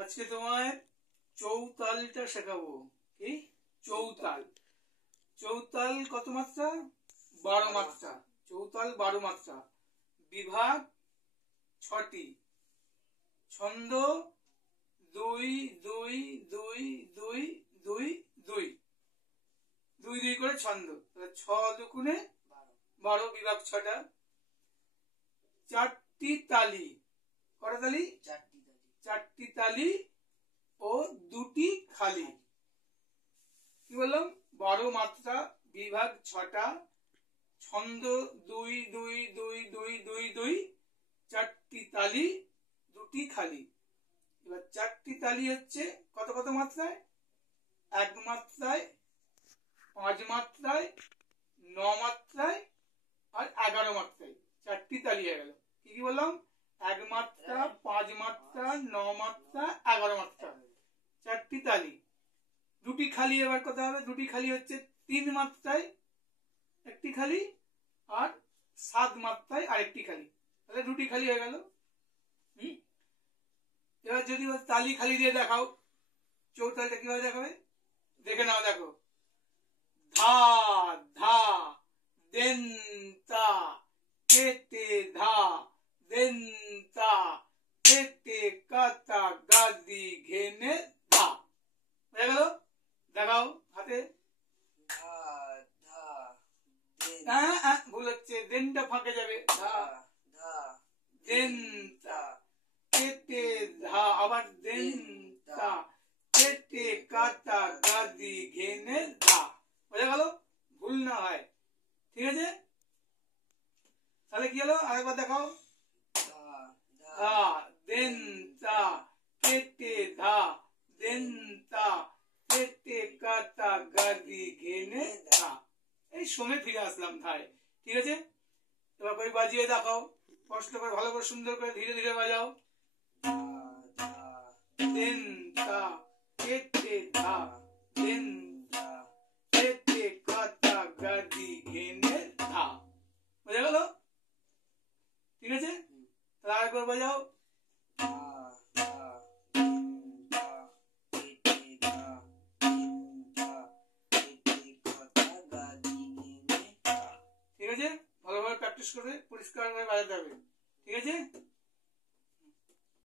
আজকে তোমায় চৌতালটা শেখাবো। কি চৌতাল? চৌতাল কত মাত্রা? 12 মাত্রা। চৌতাল 12 মাত্রা। বিভাগ 6টি। ছন্দ 2 2 2 2 2 2 2 2 করে ছন্দ। 6 দুগুণে 12, বিভাগ 6টা। 4টি তালি। কটা তালি? 4টি তালি ও 2টি খালি। কি বললাম? 12 মাত্রা, বিভাগ 6টা, ছন্দ 2 2 2 2 2 2, 4টি তালি, 2টি খালি। এবার 4টি তালি হচ্ছে কত কত মাত্রায়? 1 মাত্রায়, 5 মাত্রায়, 9 মাত্রায় আর 11 মাত্রায়। 4টি তালি হয়ে গেল। কি কি বললাম? 1 মাত্রা, 5 মাত্রা, 9 মাত্রা, 11 মাত্রা। 4টি তালি। 2টি খালি এবার কত হবে? 2টি খালি হচ্ছে 3 মাত্রায় একটি খালি আর 7 মাত্রায় আরেকটি খালি। তাহলে 2টি খালি হয়ে গেল। এবার যদি তালি খালি দিয়ে দেখাও, চৌতালটা কিভাবে দেখাবে দেখে নাও। দেখো, ধা ধা দেন তা কেতে ধা দেন তা কেতে কাতা গাদি ঘেনে ধা। হয়ে গেল? দেখাও হাতে। ভুল হচ্ছে, দেনটা ফাঁকে যাবে। ধা ধা দেন তা কেতে ধা, আবার দেন তা কেতে কাতা গাদি ঘেনে ধা। বোঝা গেল? ভুল না হয়। ঠিক আছে? তাহলে কি হলো? আরেকবার দেখাও। ধা দেন তা কেতে ধা দেন তা কেতে কাতা গাদি ঘেনে ধা। এই সময় ফিরে আসলাম ধায়। ঠিক আছে? এবার করে বাজিয়ে দেখাও, কষ্ট করে, ভালো করে, সুন্দর করে, ধীরে ধীরে বাজাও। দেন তা কেতে ধা দেন তা কেতে কাতা গাদি ঘেনে ধা। বোঝা গেল? ঠিক আছে? তাহলে আরেকবার বাজাও। ঠিক আছে? ভালোভাবে প্র্যাকটিস করে পরিষ্কার ভাবে বাজাতে হবে। ঠিক আছে?